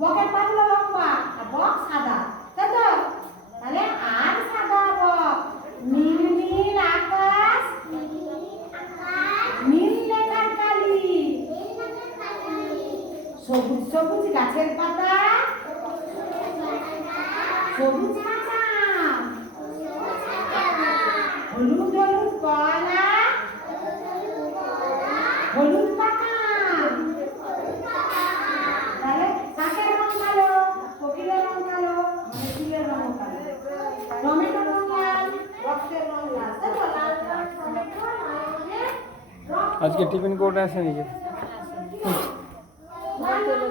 বকের পাগুলো লম্বা আর বক সাদা, তাই তো? তাহলে আর সাদা বক, নীল নীল আকাশ, নীল লেখার কালি, সবুজ সবুজ গাছের পাতা, সবুজ বাদাম, হলুদ হলুদ কলা, হলুদ বাদাম। তাহলে কাকের রং কালো, কোকিলের রং কালো, মানে ফুলের রং কালো, টমেটো রং লাল, রক্তের রং লাল, তাই তো? লাল রং টমেটো, লাল রঙের রক্ত। আজকে টিফিন কোর্টে আসেনি যে? লাল রং